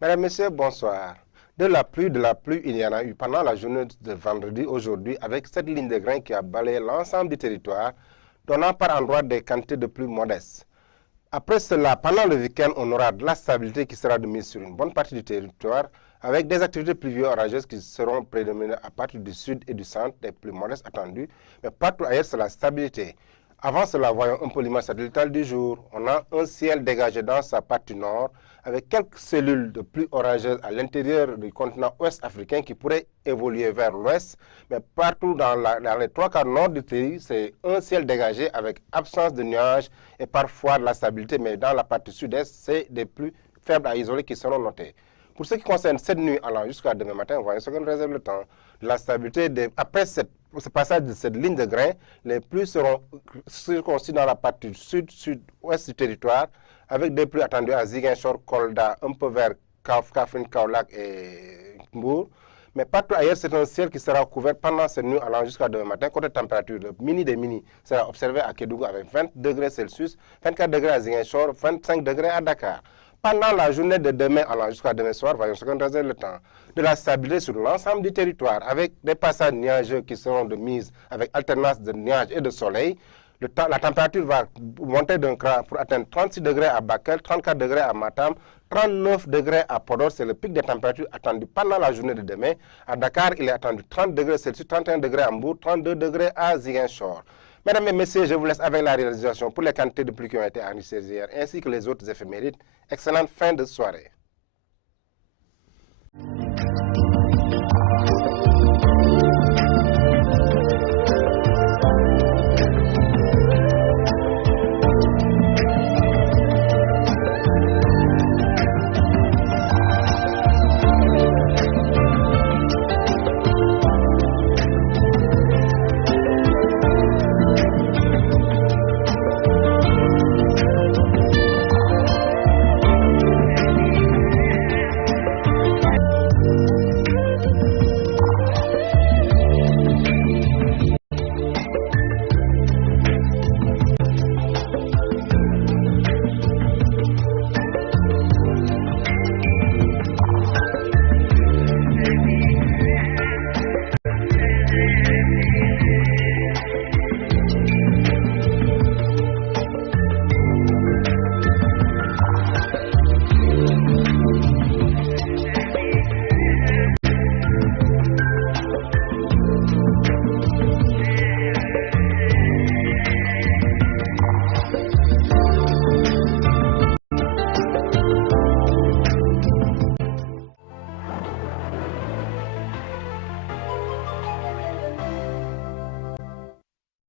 Mesdames, Messieurs, bonsoir. De la pluie, il y en a eu pendant la journée de vendredi aujourd'hui avec cette ligne de grains qui a balayé l'ensemble du territoire, donnant par endroits des quantités de pluie modestes. Après cela, pendant le week-end, on aura de la stabilité qui sera de mise sur une bonne partie du territoire avec des activités pluvieux-orageuses qui seront prédominantes à partir du sud et du centre, des plus modestes attendus, mais partout ailleurs, c'est la stabilité. Avant cela, voyons un peu l'image satellitale du jour. On a un ciel dégagé dans sa partie nord avec quelques cellules de pluie orageuses à l'intérieur du continent ouest africain qui pourraient évoluer vers l'ouest. Mais partout dans les trois quarts nord du pays, c'est un ciel dégagé avec absence de nuages et parfois de la stabilité. Mais dans la partie sud-est, c'est des pluies faibles à isoler qui seront notées. Pour ce qui concerne cette nuit allant jusqu'à demain matin, voyons ce qu'on réserve le temps. La stabilité, après ce passage de cette ligne de grains, les pluies seront circoncis dans la partie sud-sud-ouest du territoire, avec des pluies attendues à Ziguinchor, Kolda, un peu vers Kaffrine, Kaolack et Mbour. Mais partout ailleurs, c'est un ciel qui sera couvert pendant cette nuit allant jusqu'à demain matin. Côté température, le mini des mini sera observé à Kédougou avec 20 degrés Celsius, 24 degrés à Ziguinchor, 25 degrés à Dakar. Pendant la journée de demain allant jusqu'à demain soir, voyons ce qu'on réserve le temps. De la stabilité sur l'ensemble du territoire avec des passages nuageux qui seront de mise avec alternance de nuages et de soleil. La température va monter d'un cran pour atteindre 36 degrés à Bakel, 34 degrés à Matam, 39 degrés à Podor. C'est le pic des températures attendu pendant la journée de demain. À Dakar, il est attendu 30 degrés Celsius, 31 degrés à Mbour, 32 degrés à Ziguinchor. Mesdames et messieurs, je vous laisse avec la réalisation pour les quantités de pluie qui ont été enregistrées hier, ainsi que les autres éphémérides. Excellente fin de soirée.